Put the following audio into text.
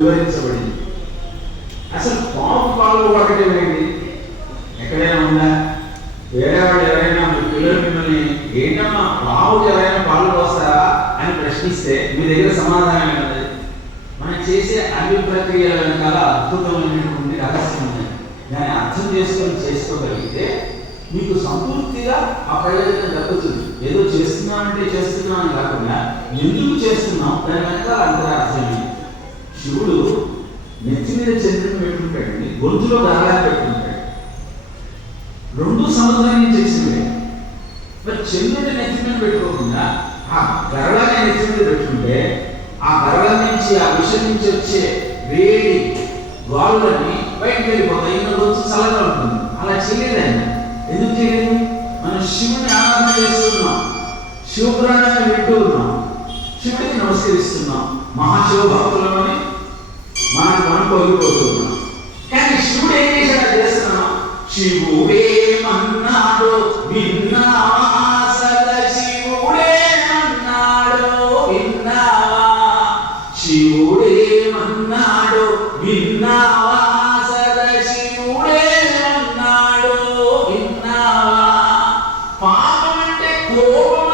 వివరించబడింది. అసలు పాము పాలు పడటం ఏంటి ఎక్కడైనా ఉందా? వేరే వాళ్ళు ఎవరైనా మీ పిల్లలు మిమ్మల్ని ఏంటమ్మా పావుకి ఎవరైనా పాలు పోస్తారా? అని ప్రశ్నిస్తే మీ దగ్గర సమాధానం ఏంటది మనం చేసే అన్ని ప్రక్రియల వెనకాల అద్భుతమైనటువంటి రహస్యం ఉంది. దాన్ని అర్థం చేసుకొని చేసుకోగలిగితే మీకు సంపూర్తిగా ఆ ప్రయోజనం దక్కుతుంది. ఏదో చేస్తున్నామంటే చేస్తున్నాం అని కాకుండా ఎందుకు చేస్తున్నాం? దాని వెనకాల అంతరార్థం ఏంటి? శివుడు నెత్తి మీద చంద్రుని పెట్టుకుంటాడండి గొంతులో గరళాన్ని పెట్టుకుంటాడు. రెండు సముద్రాన్ని చేసిందే మరి చంద్రుడి నెత్తి మీద పెట్టుకోకుండా ఆ గరళాన్ని నెత్తి మీద పెట్టుకుంటే ఆ గరళ నుంచి ఆ విషయం నుంచి వచ్చే వేడి గాలులన్నీ బయటకు వెళ్ళిపోతాయి. ఇంకా గొంతు చల్లగా ఉంటుంది. అలా చేయలేదండి ఎందుకు చేయలేదు? మనం శివుని ఆరాధన చేస్తున్నాం. శివపురాణాన్ని వింటూ ఉన్నాం. శివుడికి నమస్కరిస్తున్నాం. మహాశివ భక్తులను వదిలిపోతున్నా కానీ శివుడు ఏం చేశాడు? చేస్తున్నా శివుడేమన్నాడో విన్నావా సద శివుడేమన్నాడో విన్నావా శివుడేమన్నాడో విన్నావా సద శివుడేమన్నాడో విన్నావా పాపం అంటే కోపం